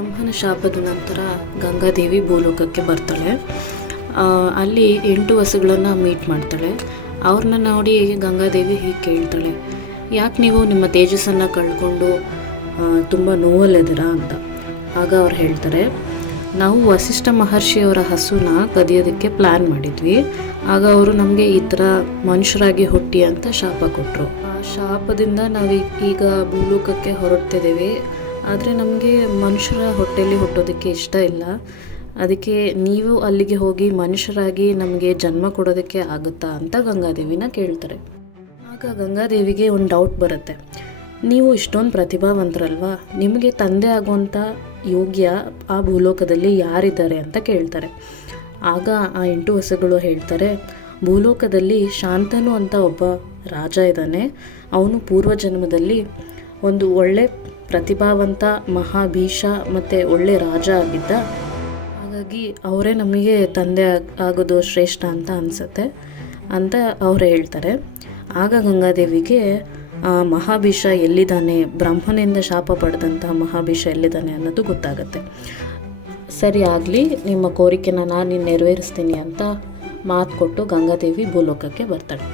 ಬ್ರಹ್ಮನ ಶಾಪದ ನಂತರ ಗಂಗಾದೇವಿ ಭೂಲೋಕಕ್ಕೆ ಬರ್ತಾಳೆ. ಅಲ್ಲಿ 8 ಹಸುಗಳನ್ನು ಮೀಟ್ ಮಾಡ್ತಾಳೆ. ಅವ್ರನ್ನ ನೋಡಿ ಗಂಗಾದೇವಿ ಹೀಗೆ ಕೇಳ್ತಾಳೆ, ಯಾಕೆ ನೀವು ನಿಮ್ಮ ತೇಜಸ್ಸನ್ನು ಕಳ್ಕೊಂಡು ತುಂಬ ನೋವಲ್ಲಿದ್ದೀರಾ ಅಂತ. ಆಗ ಅವ್ರು ಹೇಳ್ತಾರೆ, ನಾವು ವಸಿಷ್ಠ ಮಹರ್ಷಿಯವರ ಹಸುನ ಕದಿಯೋದಕ್ಕೆ ಪ್ಲ್ಯಾನ್ ಮಾಡಿದ್ವಿ. ಆಗ ಅವರು ನಮಗೆ ಈ ಥರ ಮನುಷ್ಯರಾಗಿ ಹುಟ್ಟಿ ಅಂತ ಶಾಪ ಕೊಟ್ಟರು. ಆ ಶಾಪದಿಂದ ನಾವು ಈಗ ಭೂಲೋಕಕ್ಕೆ ಹೊರಡ್ತಿದ್ದೀವಿ. ಆದರೆ ನಮಗೆ ಮನುಷ್ಯರ ಹೊಟ್ಟೆಯಲ್ಲಿ ಹುಟ್ಟೋದಕ್ಕೆ ಇಷ್ಟ ಇಲ್ಲ. ಅದಕ್ಕೆ ನೀವು ಅಲ್ಲಿಗೆ ಹೋಗಿ ಮನುಷ್ಯರಾಗಿ ನಮಗೆ ಜನ್ಮ ಕೊಡೋದಕ್ಕೆ ಆಗುತ್ತಾ ಅಂತ ಗಂಗಾದೇವಿನ ಕೇಳ್ತಾರೆ. ಆಗ ಗಂಗಾದೇವಿಗೆ ಒಂದು ಡೌಟ್ ಬರುತ್ತೆ, ನೀವು ಇಷ್ಟೊಂದು ಪ್ರತಿಭಾವಂತರಲ್ವಾ, ನಿಮಗೆ ತಂದೆ ಆಗುವಂಥ ಯೋಗ್ಯ ಆ ಭೂಲೋಕದಲ್ಲಿ ಯಾರಿದ್ದಾರೆ ಅಂತ ಕೇಳ್ತಾರೆ. ಆಗ ಆ 8 ಹಸುಗಳು ಹೇಳ್ತಾರೆ, ಭೂಲೋಕದಲ್ಲಿ ಶಾಂತನು ಅಂತ ಒಬ್ಬ ರಾಜ ಇದ್ದಾನೆ. ಅವನು ಪೂರ್ವಜನ್ಮದಲ್ಲಿ ಒಂದು ಒಳ್ಳೆ ಪ್ರತಿಭಾವಂತ ಮಹಾಭೀಷ ಮತ್ತು ಒಳ್ಳೆ ರಾಜ ಆಗಿದ್ದ. ಹಾಗಾಗಿ ಅವರೇ ನಮಗೆ ತಂದೆ ಆಗೋದು ಶ್ರೇಷ್ಠ ಅಂತ ಅನಿಸುತ್ತೆ ಅಂತ ಅವ್ರು ಹೇಳ್ತಾರೆ. ಆಗ ಗಂಗಾದೇವಿಗೆ ಮಹಾಭೀಷ ಎಲ್ಲಿದ್ದಾನೆ, ಬ್ರಹ್ಮನಿಂದ ಶಾಪ ಪಡೆದಂಥ ಮಹಾಭೀಷ ಎಲ್ಲಿದ್ದಾನೆ ಅನ್ನೋದು ಗೊತ್ತಾಗುತ್ತೆ. ಸರಿ ಆಗಲಿ, ನಿಮ್ಮ ಕೋರಿಕೆನ ನಾನು ನೆರವೇರಿಸ್ತೀನಿ ಅಂತ ಮಾತು ಕೊಟ್ಟು ಗಂಗಾದೇವಿ ಭೂಲೋಕಕ್ಕೆ ಬರ್ತಾಳೆ.